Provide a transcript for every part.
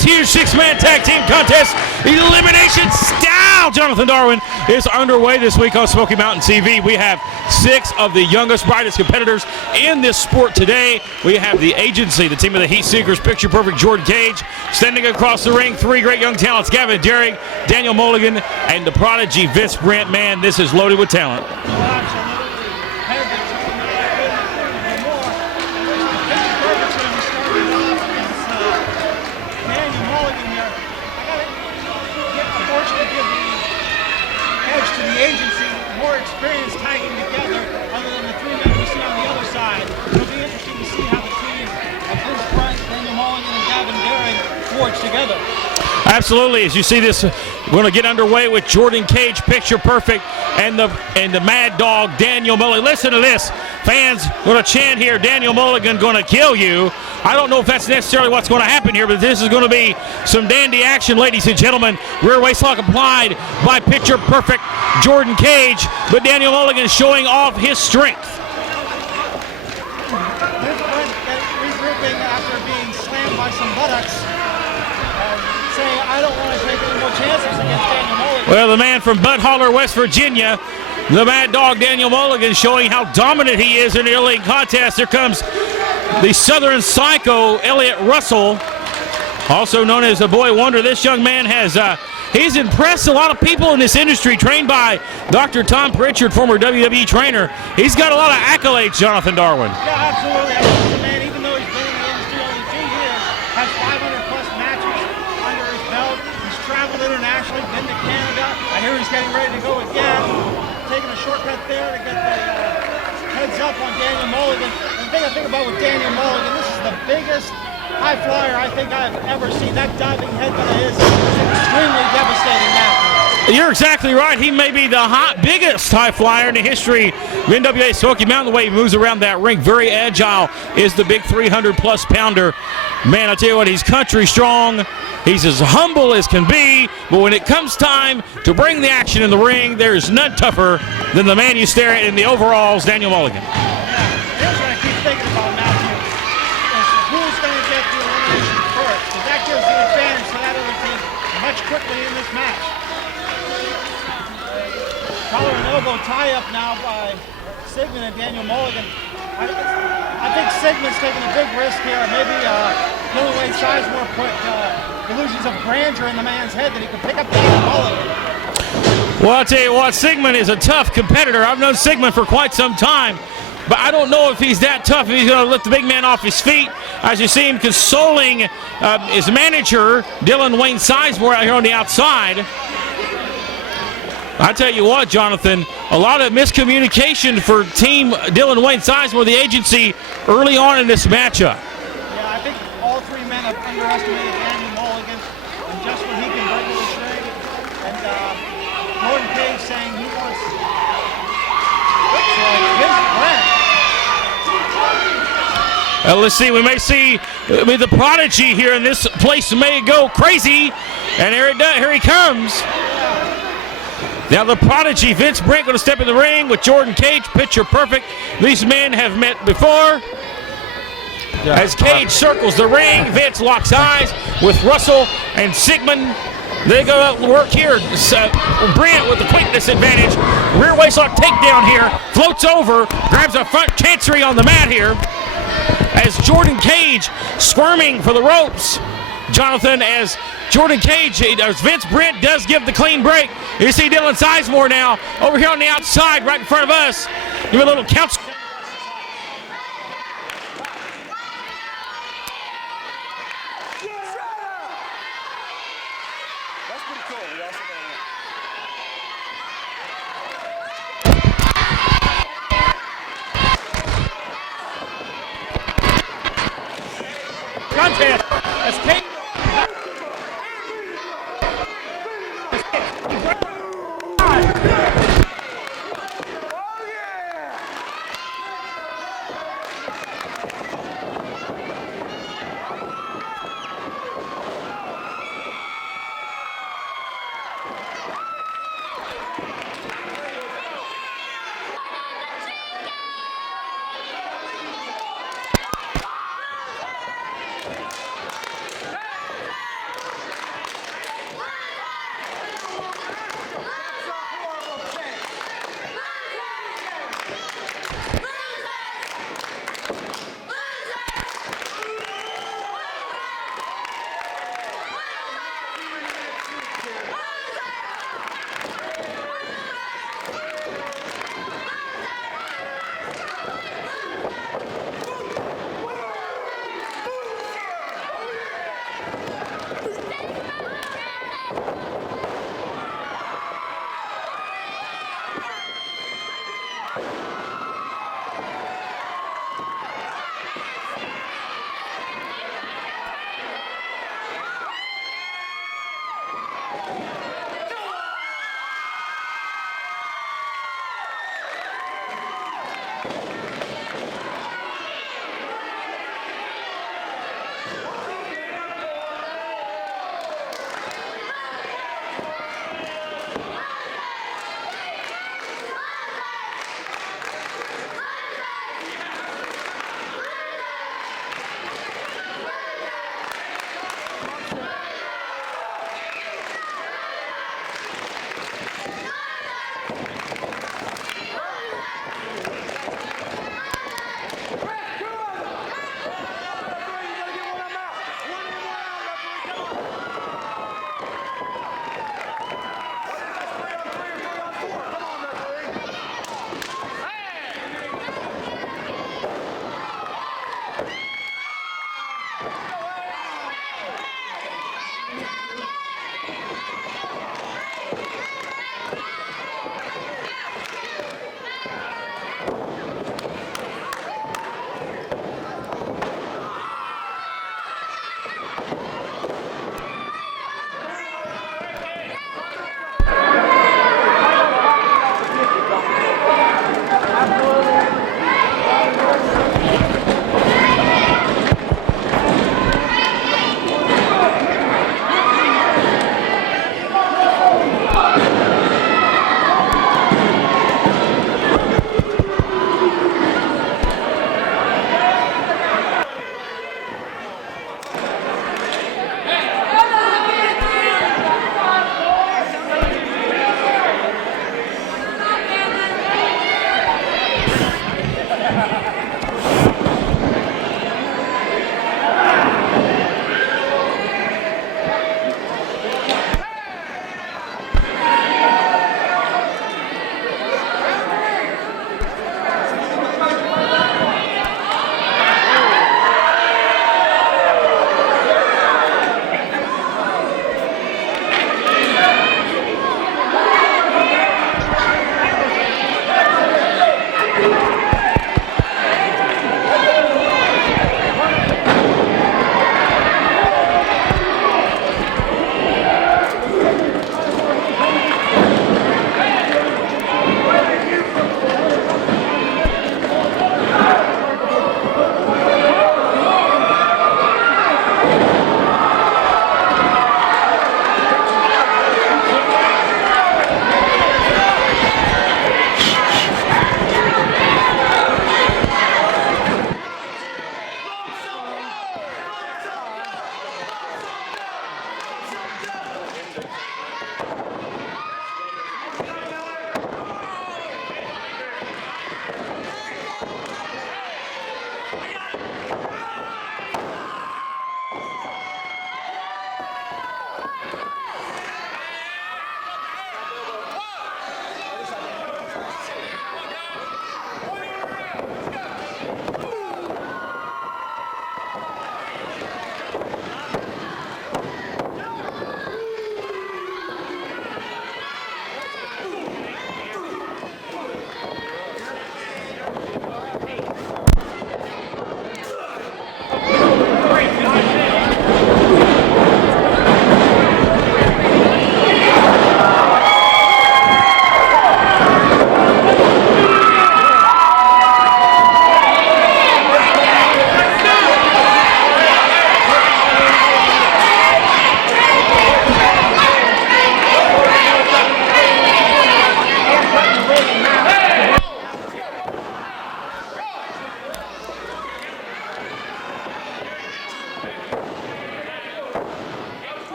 this huge six-man tag team contest elimination style, Jonathan Darwin, is underway this week on Smoky Mountain TV. We have 6 of the youngest, brightest competitors in this sport today. We have the agency, the team of the Heat Seekers, Picture Perfect Jordan Cage. Standing across the ring, 3 great young talents, Gavin Derrick, Daniel Mulligan, and the prodigy Vince Brent. Man, this is loaded with talent. Agency, more experience tagging together other than the 3 men we see on the other side. It'll be interesting to see how the team of Vince Brent, Daniel Mulligan, and Gavin Derrick forge together. Absolutely. As you see this, we're going to get underway with Jordan Cage, Picture Perfect, and the Mad Dog, Daniel Mulligan. Listen to this. Fans going to chant here, Daniel Mulligan going to kill you. I don't know if that's necessarily what's going to happen here, but this is going to be some dandy action, ladies and gentlemen. Rear waist lock applied by Picture Perfect Jordan Cage, but Daniel Mulligan showing off his strength. Vince Brent regrouping after being slammed by some buttocks, saying, I don't want to take any more chances against Daniel Mulligan. Well, the man from Bud Holler, West Virginia, the Mad Dog Daniel Mulligan, showing how dominant he is in the early contest. Here comes the Southern Psycho, Elliott Russell, also known as the Boy Wonder. This young man has he's impressed a lot of people in this industry, trained by Dr. Tom Pritchard, former WWE trainer. He's got a lot of accolades, Jonathan Darwin. Yeah, absolutely. I think the man, even though he's been in the industry only 2 years, has 500-plus matches under his belt. He's traveled internationally, been to Canada. I hear he's getting ready to go again. Taking a shortcut there to get the heads up on Daniel Mulligan. And the thing I think about with Daniel Mulligan, this is the biggest high flyer I think I've ever seen. That diving headbutt of his is extremely devastating now. You're exactly right. He may be the biggest high flyer in the history of NWA Smoky Mountain. The way he moves around that ring, very agile, is the big 300-plus pounder. Man, I tell you what, he's country strong. He's as humble as can be, but when it comes time to bring the action in the ring, there's none tougher than the man you stare at in the overalls, Daniel Mulligan. Yeah, here's what I keep thinking about, Matthew, is who's going to get the elimination first, because that gives the advantage to that other team much quickly in this match. Collar and elbow tie-up now by Sigmund and Daniel Mulligan. I think Sigmund's taking a big risk here. Maybe Dylan Wayne Sizemore put illusions of grandeur in the man's head that he could pick up Daniel Mulligan. Well, I'll tell you what, Sigmund is a tough competitor. I've known Sigmund for quite some time, but I don't know if he's that tough, if he's going to lift the big man off his feet. As you see him consoling his manager, Dylan Wayne Sizemore, out here on the outside. I tell you what, Jonathan, a lot of miscommunication for Team Dylan Wayne Sizemore, the agency, early on in this matchup. Yeah, I think all 3 men have underestimated Daniel Mulligan and just what he can bring to this ring. And Jordan Cage saying he wants Vince Brent. Let's see, we may see the prodigy here, and this place may go crazy. And here he comes. Now the prodigy, Vince Brent, going to step in the ring with Jordan Cage, Picture Perfect. These men have met before. As Cage circles the ring, Vince locks eyes with Russell and Sigmund. They go out and work here. Brent with the quickness advantage. Rear waist lock takedown here. Floats over, grabs a front chancery on the mat here. As Jordan Cage squirming for the ropes. Jonathan, as Jordan Cage, as Vince Brent does give the clean break. You see Dylan Sizemore now over here on the outside right in front of us. Give a little count. That's pretty cool. We also Contest as Cage.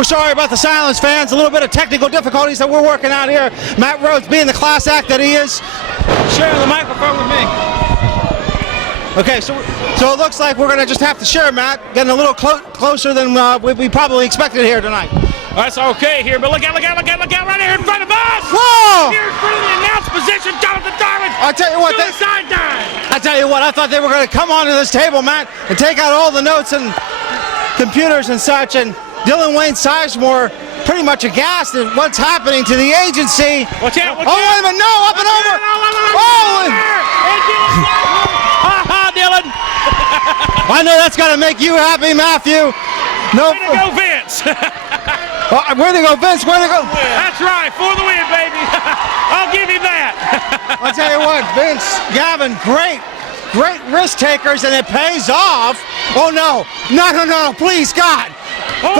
We're sorry about the silence, fans. A little bit of technical difficulties that we're working out here. Matt Rhodes, being the class act that he is, sharing the microphone with me. Okay, so it looks like we're going to just have to share, Matt. Getting a little closer than we probably expected here tonight. That's okay here, but look out, right here in front of us! Whoa! Here in front of the announce position, Jonathan Darwin! I tell you what, suicide dive! I tell you what, I thought they were going to come onto this table, Matt, and take out all the notes and computers and such, and Dylan Wayne Sizemore pretty much aghast at what's happening to the agency. Watch out, wait a minute, no, up and over! Ha ha, Dylan! I know that's got to make you happy, Matthew. No. Way to go, Vince! Where to go, Vince? Where to go? That's right, for the win, baby. I'll give you that. I'll tell you what, Vince, Gavin, great risk takers, and it pays off. Oh no, please, God. For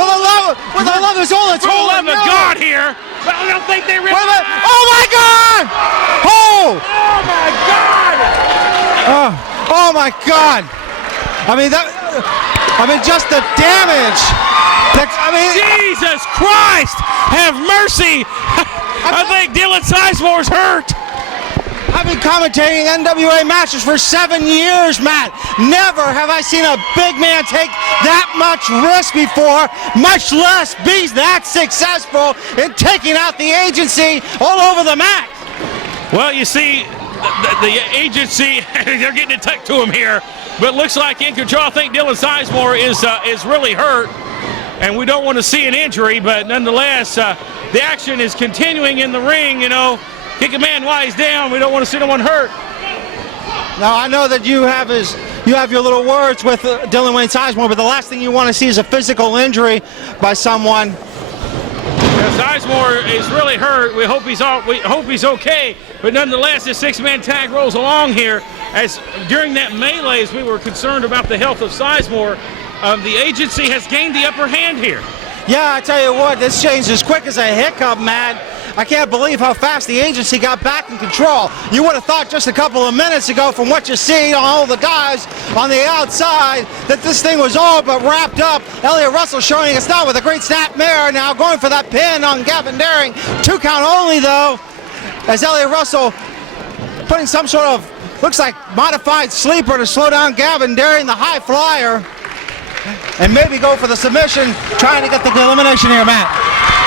the love is all it's holding. For the love of God here. But I don't think they really. Wait a minute. Oh my God! Oh! Oh my God! Oh my God! I mean just the damage. Jesus Christ! Have mercy! I think Dylan Sizemore's hurt. I've been commentating NWA matches for 7 years, Matt. Never have I seen a big man take that much risk before, much less be that successful in taking out the agency all over the mat. Well, you see, the agency, they're getting it tucked to him here, but it looks like in control. I think Dylan Sizemore is really hurt, and we don't want to see an injury, but nonetheless, the action is continuing in the ring, you know. Kick a man while he's down. We don't want to see no one hurt. Now, I know that you have your little words with Dylan Wayne Sizemore, but the last thing you want to see is a physical injury by someone. Sizemore is really hurt. We hope he's okay. But nonetheless, this six-man tag rolls along here. As during that melee, as we were concerned about the health of Sizemore, the agency has gained the upper hand here. Yeah, I tell you what, this changed as quick as a hiccup, Matt. I can't believe how fast the agency got back in control. You would have thought just a couple of minutes ago from what you see on all the guys on the outside that this thing was all but wrapped up. Elliott Russell showing us now with a great snap mare, now going for that pin on Gavin Daring. 2 count only though, as Elliott Russell putting some sort of, looks like modified sleeper to slow down Gavin Daring, the high flyer, and maybe go for the submission, trying to get the elimination here, Matt.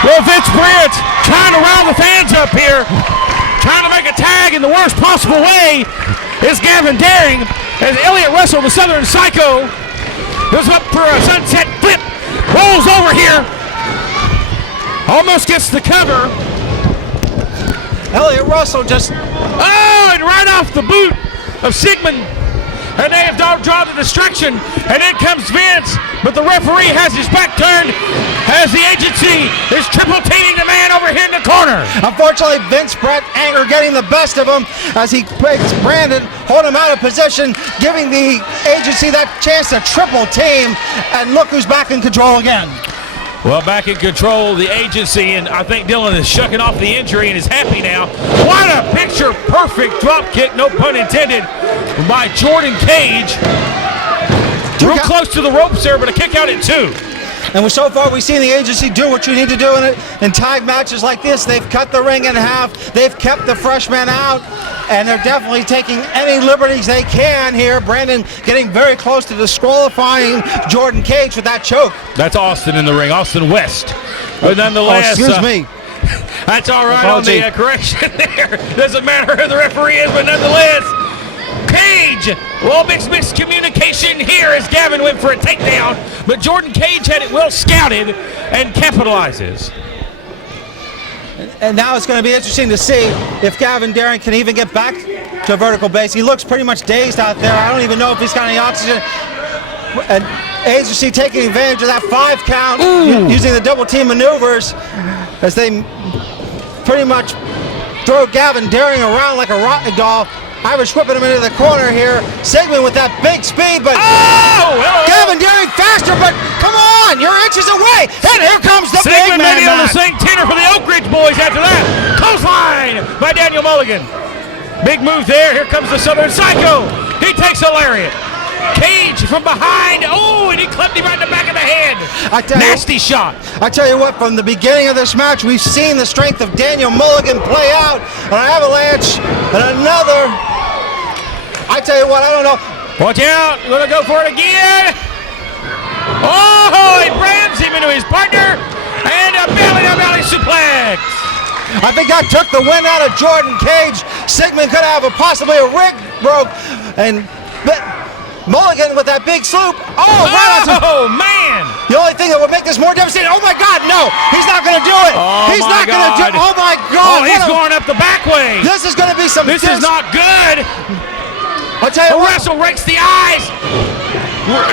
Well, Vince Brent trying to rile the fans up here, trying to make a tag in the worst possible way is Gavin Daring, as Elliott Russell, the Southern Psycho, goes up for a sunset flip, rolls over here, almost gets the cover. Elliott Russell just... Oh, and right off the boot of Sigmund. And they have drawn the distraction, and in comes Vince, but the referee has his back turned as the agency is triple teaming the man over here in the corner. Unfortunately, Vince Brett anger getting the best of him as he makes Brandon hold him out of position, giving the agency that chance to triple team, and look who's back in control again. Well, back in control, the agency, and I think Dylan is shucking off the injury and is happy now. What a picture-perfect drop kick, no pun intended, by Jordan Cage. Real close to the ropes there, but a kick out at 2. And so far we've seen the agency do what you need to do in tag matches like this. They've cut the ring in half, they've kept the freshman out, and they're definitely taking any liberties they can here. Brandon getting very close to disqualifying Jordan Cage with that choke. That's Austin in the ring, Austin West. But nonetheless, excuse me. That's all right Apology. on the correction there. Doesn't matter who the referee is, but nonetheless, Cage. Well, mixed communication here as Gavin went for a takedown, but Jordan Cage had it well scouted and capitalizes. And now it's going to be interesting to see if Gavin Daring can even get back to vertical base. He looks pretty much dazed out there. I don't even know if he's got any oxygen. And agency taking advantage of that 5 count, using the double team maneuvers as they pretty much throw Gavin Daring around like a rotten doll. Irish whipping him into the corner here. Sigmund with that big speed, but Gavin Daring faster, but come on, you're inches away. And here comes the big man. Sigmund on the same tenor for the Oak Ridge boys after that. Clothesline by Daniel Mulligan. Big move there. Here comes the Southern Psycho. He takes a lariat. Cage from behind. Oh, and he clipped him right in the back of the head. Nasty shot. I tell you what, from the beginning of this match, we've seen the strength of Daniel Mulligan play out. An avalanche and another. I tell you what, I don't know. Watch out. Gonna go for it again. Oh, he rams him into his partner. And a belly-to-belly suplex. I think that took the wind out of Jordan Cage. Sigmund could have possibly a rig broke. But Mulligan with that big sloop. Oh, man. The only thing that would make this more devastating. Oh, my God, no. He's not going to do it. He's not going to do it. Oh, my God. Oh, he's going up the back way. This is going to be some... This is not good. I'll tell you what. Russell rakes the eyes.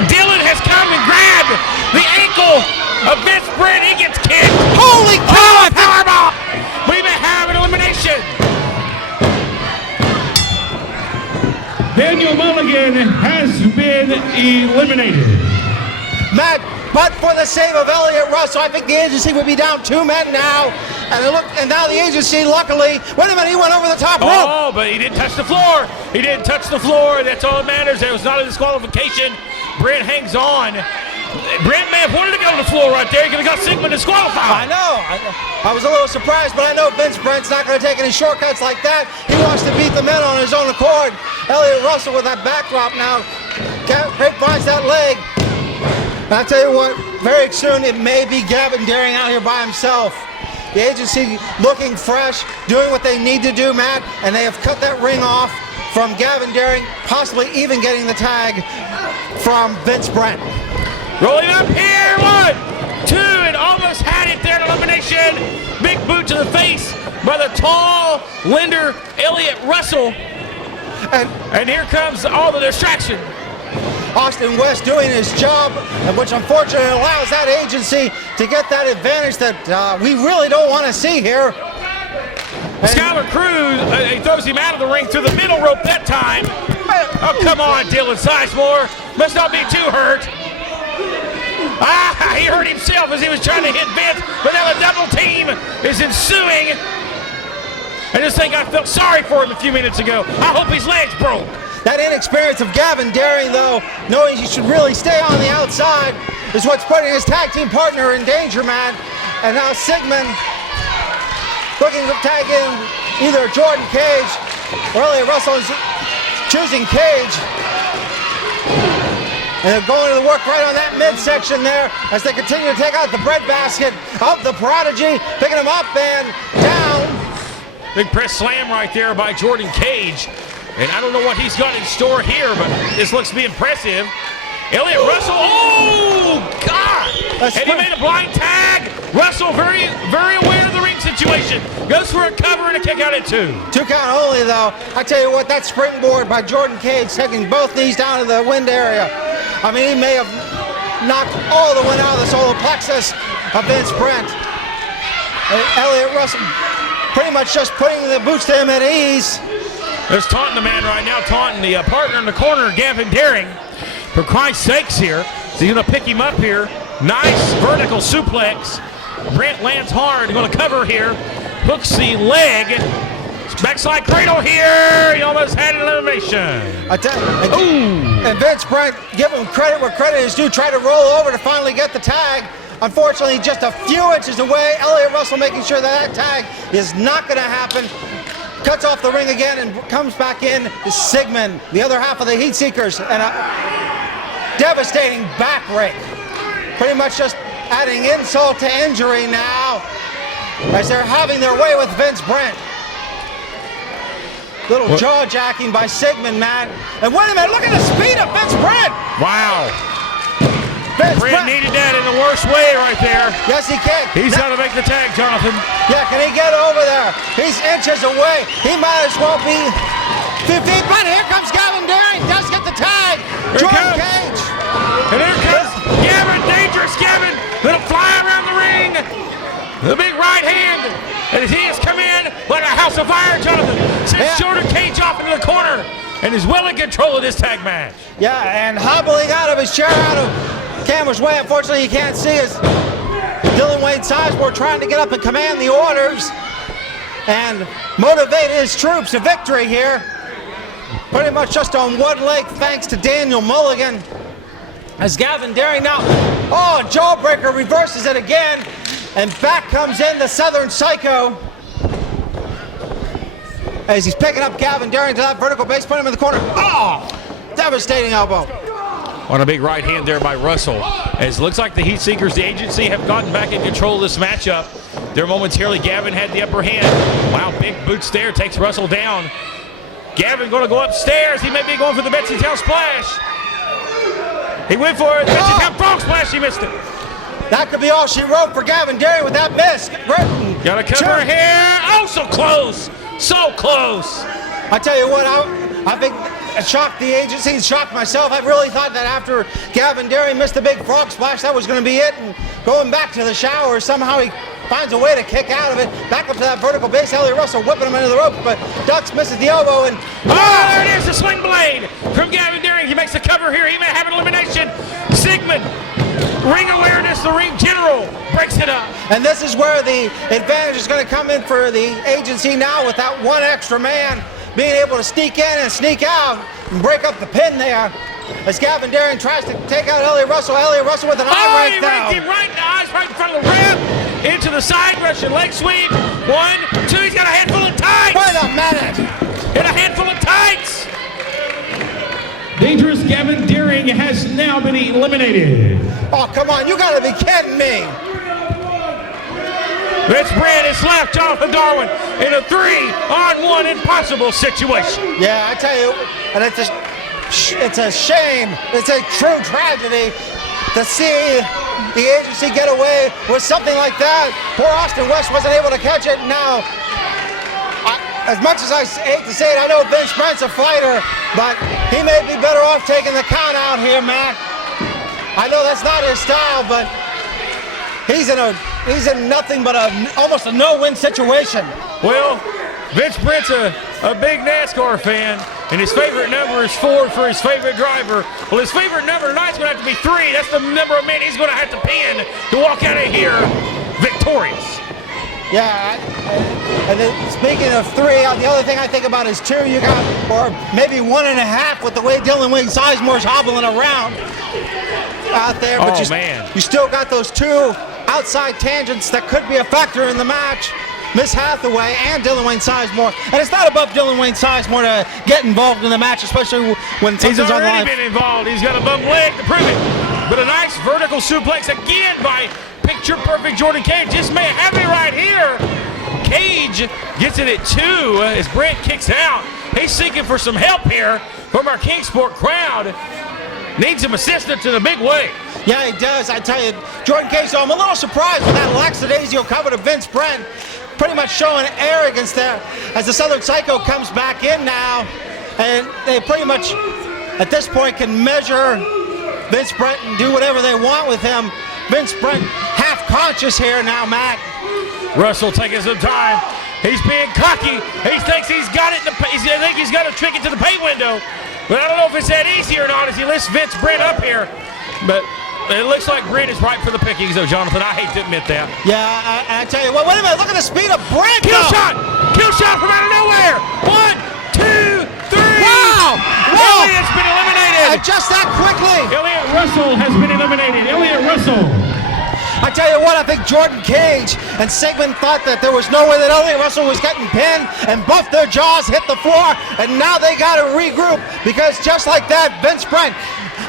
Dylan has come and grabbed the ankle of Vince Brent. He gets kicked. Holy cow. Powerbomb. We may have an elimination. Daniel Mulligan has been eliminated. Matt, but for the save of Elliott Russell, I think the agency would be down 2 men now. And now the agency, luckily, wait a minute, he went over the top rope. Oh, but he didn't touch the floor. He didn't touch the floor. That's all that matters. It was not a disqualification. Brent hangs on. Brent may have wanted to go to the floor right there. He could have got Sigmund disqualified. I know. I was a little surprised, but I know Vince Brent's not going to take any shortcuts like that. He wants to beat the men on his own accord. Elliott Russell with that backdrop now. Great finds that leg. And I'll tell you what, very soon it may be Gavin Daring out here by himself. The agency looking fresh, doing what they need to do, Matt, and they have cut that ring off from Gavin Daring, possibly even getting the tag from Vince Brent. Rolling up here, 1, 2, and almost had it there in elimination. Big boot to the face by the tall lender Elliott Russell. And here comes all the distraction. Austin West doing his job, and which unfortunately allows that agency to get that advantage that we really don't want to see here. Skylar Cruz, he throws him out of the ring through the middle rope that time. Oh, come on, Dylan Sizemore. Must not be too hurt. He hurt himself as he was trying to hit Vince, but now the double team is ensuing. I just think I felt sorry for him a few minutes ago. I hope his legs broke. That inexperience of Gavin Daring, though, knowing he should really stay on the outside, is what's putting his tag team partner in danger, man. And now Sigmund looking to tag in either Jordan Cage or Elliot Russell is choosing Cage. And they're going to work right on that midsection there as they continue to take out the breadbasket of the Prodigy, picking him up and down. Big press slam right there by Jordan Cage. And I don't know what he's got in store here, but this looks to be impressive. Elliot Russell, oh, God! And he made a blind tag. Russell very, very aware of the ring situation. Goes for a cover and a kick out at 2. 2 count only, though. I tell you what, that springboard by Jordan Cage taking both knees down to the wind area. I mean, he may have knocked all the wind out of the solar plexus of Vince Brent. Elliot Russell pretty much just putting the boots to him at ease. There's taunting the man right now, taunting the partner in the corner, Gavin Daring. For Christ's sakes here, so he's going to pick him up here. Nice vertical suplex. Brent lands hard, going to cover here. Hooks the leg. Backslide cradle here. He almost had an elimination. And Vince Brent, give him credit where credit is due, tried to roll over to finally get the tag. Unfortunately, just a few inches away. Elliot Russell making sure that tag is not going to happen. Cuts off the ring again and comes back in is Sigmund, the other half of the Heat Seekers, and a devastating back rake. Pretty much just adding insult to injury now as they're having their way with Vince Brent. Little jaw-jacking by Sigmund, man. And wait a minute, look at the speed of Vince Brent! Wow. Brent needed that in the worst way right there. Yes, he can. He's got to make the tag, Jonathan. Yeah, can he get over there? He's inches away. He might as well be 15, but here comes Gavin Daring. Does get the tag. Jordan Cage. And here comes Gavin, dangerous Gavin. Gonna fly around the ring. The big right hand. And he has come in like a house of fire, Jonathan. Sends Jordan Cage off into the corner and is well in control of this tag match. Yeah, and hobbling out of his chair, out of camera's way. Unfortunately, you can't see us. Dylan Wayne Sizemore trying to get up and command the orders and motivate his troops to victory here. Pretty much just on one leg, thanks to Daniel Mulligan. As Gavin Daring now, jawbreaker reverses it again, and back comes in the Southern Psycho. As he's picking up Gavin Daring to that vertical base, putting him in the corner. Devastating elbow. On a big right hand there by Russell. As it looks like the Heat Seekers, the agency, have gotten back in control of this matchup. There momentarily, Gavin had the upper hand. Wow, big boots there, takes Russell down. Gavin going to go upstairs. He may be going for the Betsy Town Splash. He went for it. Betsy Town Frog Splash, he missed it. That could be all she wrote for Gavin Daring with that miss. Got a cover here. Oh, so close. So close. I tell you what, I think it shocked the agency, it shocked myself. I really thought that after Gavin Daring missed the big frog splash, that was going to be it. And going back to the shower, somehow he finds a way to kick out of it. Back up to that vertical base. Elliot Russell whipping him into the rope, but Dux misses the elbow. And there it is, the sling blade from Gavin Daring. He makes the cover here. He may have an elimination. Sigmund, ring awareness, the ring general, breaks it up. And this is where the advantage is going to come in for the agency now with that one extra man being able to sneak in and sneak out and break up the pin there. As Gavin Daring tries to take out Elliot Russell with an eye right down. He raked him right in the eyes, right in front of the rib. Into the side, Russian leg sweep. 1, 2, he's got a handful of tights. Wait a minute. And a handful of tights. Dangerous Gavin Daring has now been eliminated. Oh, come on, you gotta be kidding me. Vince Brent is left Jonathan Darwin in a 3-on-1 impossible situation. Yeah, I tell you, and it's a shame, it's a true tragedy to see the agency get away with something like that. Poor Austin West wasn't able to catch it. Now, as much as I hate to say it, I know Vince Brent's a fighter, but he may be better off taking the count out here, Matt. I know that's not his style, but he's in nothing but almost a no-win situation. Well, Vince Brent's a big NASCAR fan, and his favorite number is 4 for his favorite driver. Well, his favorite number tonight's going to have to be 3. That's the number of men he's going to have to pin to walk out of here victorious. Yeah, and then speaking of 3, the other thing I think about is 2. You got, or maybe 1.5 with the way Dylan Wayne Sizemore's hobbling around out there. But you still got those 2 outside tangents that could be a factor in the match. Miss Hathaway and Dylan Wayne Sizemore. And it's not above Dylan Wayne Sizemore to get involved in the match, especially when something's on line. He's already been involved. He's got a bum leg to prove it. But a nice vertical suplex again by picture-perfect Jordan Cage. This may have it right here. Cage gets it at 2 as Brent kicks out. He's seeking for some help here from our Kingsport crowd. Needs some assistance in a big way. Yeah, he does. I tell you, Jordan Cage, so I'm a little surprised with that lackadaisical cover to Vince Brent. Pretty much showing arrogance there as the Southern Psycho comes back in now. And they pretty much, at this point, can measure Vince Brent and do whatever they want with him. Vince Brent half conscious here now, Matt. Russell taking some time. He's being cocky. He thinks he's got it. I think he's got to trick it to the pay window. But I don't know if it's that easy or not as he lifts Vince Brent up here. But it looks like Brent is ripe for the pickings, though, Jonathan. I hate to admit that. Yeah, I tell you what. Wait a minute. Look at the speed of Brent. Kill shot. Kill shot from out of nowhere. 1, 2, 3. Wow. Elliot's been eliminated. And just that quickly. Elliot Russell has been eliminated. Elliot Russell. I tell you what, I think Jordan Cage and Sigmund thought that there was no way that Elliot Russell was getting pinned, and both their jaws hit the floor, and now they got to regroup because just like that, Vince Brent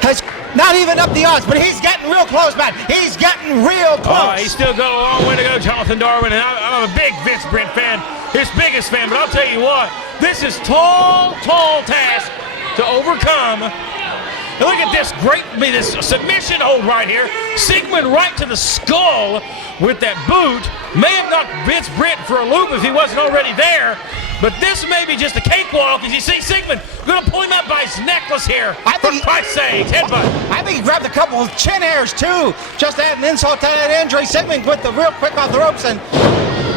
has not even up the odds, but he's getting real close, man. He's getting real close. He's still got a long way to go, Jonathan Darwin, and I'm a big Vince Brent fan, his biggest fan, but I'll tell you what, this is tall task to overcome. And look at this this submission hold right here. Sigmund right to the skull with that boot. May have knocked Vince Brent for a loop if he wasn't already there. But this may be just a cakewalk as you see Sigmund going to pull him up by his necklace here. For Christ's sake, headbutt. I think he grabbed a couple of chin hairs too. Just to add an insult to that injury. Sigmund with the real quick off the ropes, and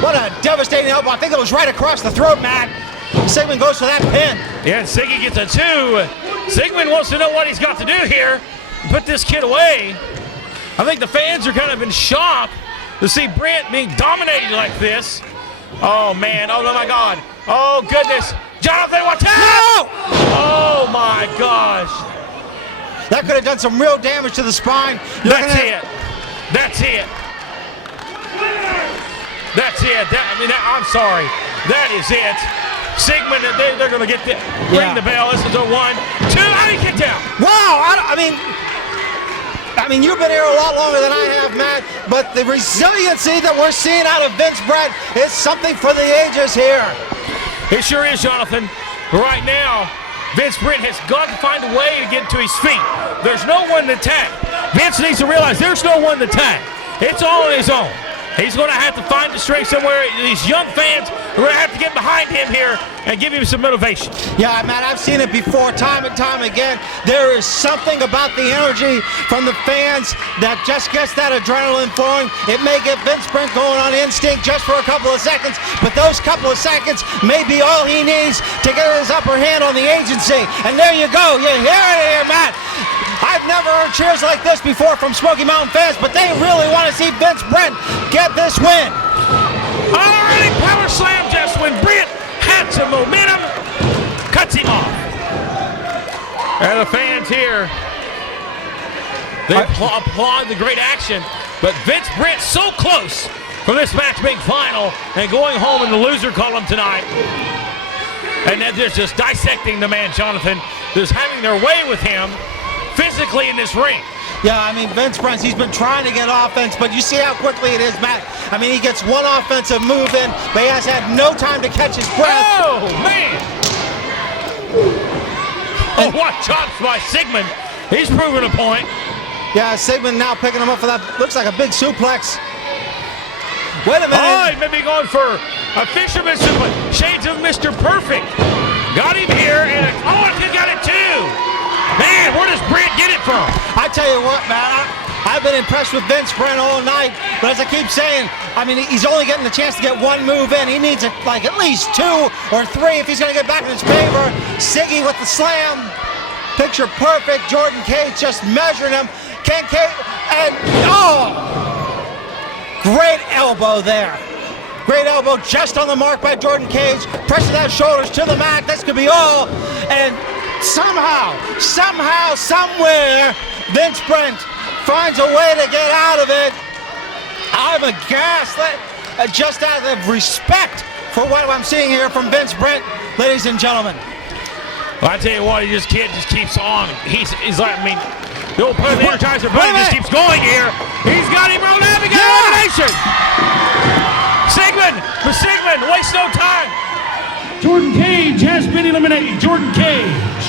what a devastating elbow. I think it was right across the throat, Matt. Sigmund goes for that pin. Yeah, and Siggy gets a 2. Sigmund wants to know what he's got to do here. Put this kid away. I think the fans are kind of in shock to see Brent being dominated like this. Oh, man. Oh, my God. Oh, goodness. Jonathan, watch out! No! Oh, my gosh. That could have done some real damage to the spine. That's it. That's it. That's it. I'm sorry. That is it. Sigmund, they're going to get ring the bell. This is a 1, 2. How do you get down? Wow. I mean, you've been here a lot longer than I have, Matt, but the resiliency that we're seeing out of Vince Brent is something for the ages here. It sure is, Jonathan. Right now, Vince Brent has got to find a way to get to his feet. There's no one to tag. Vince needs to realize there's no one to tag. It's all on his own. He's going to have to find the strength somewhere. These young fans are going to have to get behind him here and give him some motivation. Yeah, man, I've seen it before time and time again. There is something about the energy from the fans that just gets that adrenaline flowing. It may get Vince Brent going on instinct just for a couple of seconds, but those couple of seconds may be all he needs to get his upper hand on the agency. And there you go. You hear it here, Matt. I've never heard cheers like this before from Smoky Mountain fans, but they really want to see Vince Brent get this win. Alrighty, power slam just when Brent had some momentum, cuts him off. And the fans here, they applaud the great action, but Vince Brent so close from this match being final and going home in the loser column tonight. And then they're just dissecting the man, Jonathan. Just having their way with him physically in this ring. Yeah, I mean, Vince Brent, he's been trying to get offense, but you see how quickly it is, Matt. I mean, he gets one offensive move in, but he has had no time to catch his breath. Oh, man! Oh, what chops by Sigmund. He's proving a point. Yeah, Sigmund now picking him up for that, looks like a big suplex. Wait a minute. Oh, he may be going for A fisherman suplex. Shades of Mr. Perfect. Got him here, and he's got it too. Man, where does Brent get it from? I tell you what, man, I've been impressed with Vince Brent all night, but as I keep saying, I mean, he's only getting the chance to get one move in. He needs like at least 2 or 3 if he's going to get back in his favor. Siggy with the slam. Picture perfect. Jordan Cage just measuring him. Ken Cage, and great elbow there. Great elbow just on the mark by Jordan Cage. Pressing that shoulders to the mat. This could be all. And somehow, somewhere, Vince Brent finds a way to get out of it. I'm aghast, just out of respect for what I'm seeing here from Vince Brent, ladies and gentlemen. Well, I tell you what, he just keeps on. He's like, I mean, the old player, the Energizer Bunny just keeps going here. He's got him rolled out. He got elimination. Sigmund, waste no time. Jordan Cage has been eliminated. Jordan Cage.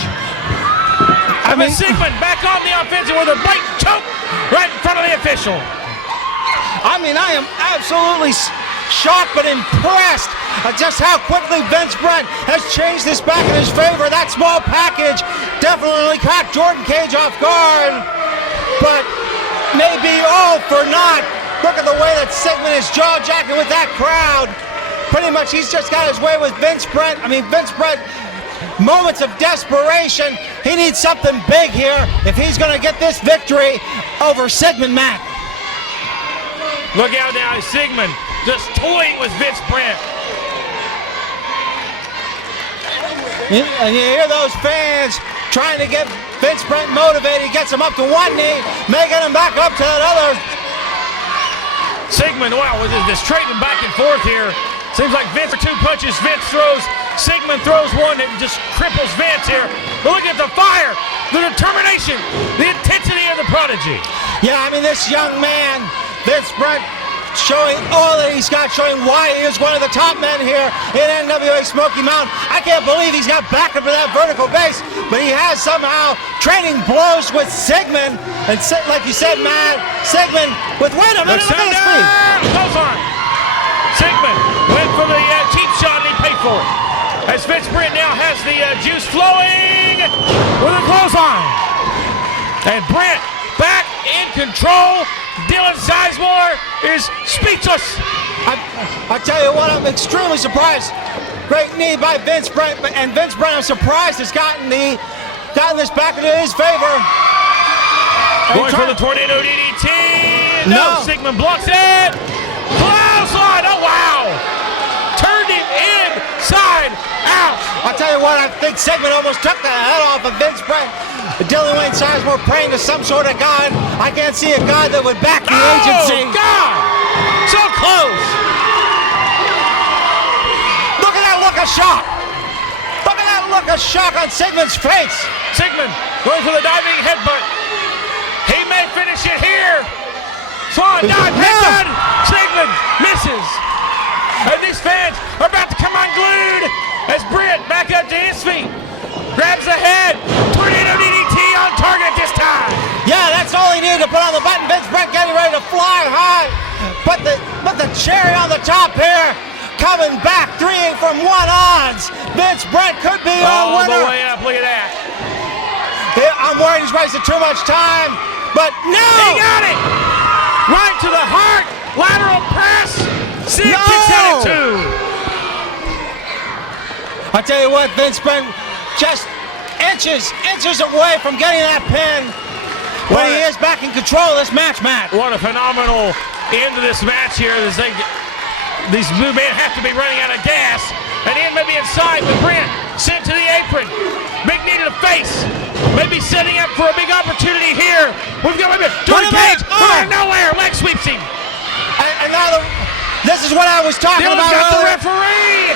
Sigmund back on the offensive with a blatant choke right in front of the official. I mean, I am absolutely shocked but impressed at just how quickly Vince Brent has changed this back in his favor. That small package definitely caught Jordan Cage off guard, but maybe all for naught. Look at the way that Sigmund is jaw-jacking with that crowd. Pretty much he's just got his way with Vince Brent. I mean, Vince Brent, moments of desperation. He needs something big here if he's going to get this victory over Sigmund Mack. Look out now, Sigmund just toying with Vince Brent. And you hear those fans trying to get Vince Brent motivated. He gets him up to one knee, making him back up to that other. Sigmund, wow, with this trading back and forth here. Seems like Vince for 2 punches, Vince throws, Sigmund throws one that just cripples Vince here. But look at the fire, the determination, the intensity of the Prodigy. Yeah, I mean, this young man, Vince Brent, showing all that he's got, showing why he is one of the top men here in NWA Smoky Mountain. I can't believe he's got back up to that vertical base, but he has somehow trading blows with Sigmund. And like you said, man, Sigmund with, wait a minute, look at this speed. Goes on. Sigmund went for the cheap shot and he paid for it. As Vince Brent now has the juice flowing with a clothesline. And Brent back in control. Dylan Sizemore is speechless. I tell you what, I'm extremely surprised. Great knee by Vince Brent, and Vince Brent, I'm surprised, has gotten this back into his favor. Going for the tornado DDT. No, Sigmund blocks it. Clothesline. Oh wow! Turned him inside out. I tell you what, I think Sigmund almost took the head off of Vince Brent. Dylan Wayne Sizemore praying to some sort of god. I can't see a god that would back the agency. Oh, God! So close! Look at that look of shock! Look at that look of shock on Sigmund's face! Sigmund going for the diving headbutt. He may finish it here. Swan dive headbutt. Sigmund misses. And these fans are about to come unglued as Brent back up to his feet. Grabs the head. Tornado DDT on target this time. Yeah, that's all he needed to put on the button. Vince Brent getting ready to fly high. But the cherry on the top here, coming back, 3 from 1 odds. Vince Brent could be our winner. All the way up, look at that. I'm worried he's wasted too much time, but no! He got it! Right to the heart, lateral press. Sid kicks out at 2. I tell you what, Vince Brent just inches away from getting that pin when he is back in control of this match, Matt. What a phenomenal end to this match here. These men have to be running out of gas. And Ian may be inside with Brent sent to the apron. Big knee to the face. Maybe setting up for a big opportunity here. We've got Jordan Cage from out of nowhere. Leg sweeps him. And now this is what I was talking about. Got the referee.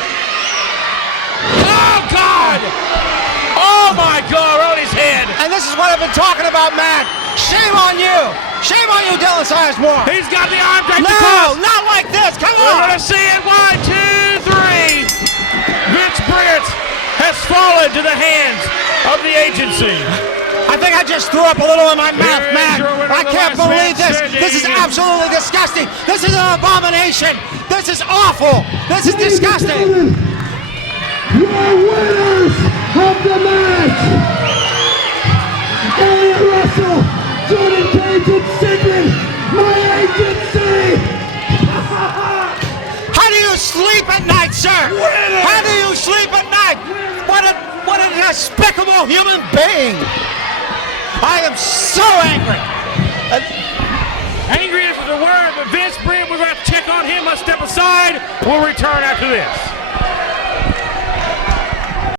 Oh, God. Oh, my God, on his head. And this is what I've been talking about, Matt. Shame on you. Shame on you, Dylan Sizemore. He's got the arm draped across. No, not like this. Come on. We're going to see it. 1, 2, 3. Vince Brent has fallen to the hands of the agency. I think I just threw up a little in my mouth, Here is man. your winner I of the can't last believe man this. This is standing. absolutely disgusting. This is an abomination. This is awful. This is disgusting. Your winners of the match, Elliot Russell, Jordan Cage and Sigmund, my agency. How do you sleep at night, sir? How do you sleep at night? What a despicable human being. I am so angry. Angry is the word, but Vince Brent, we're going to have to check on him. Let's step aside. We'll return after this.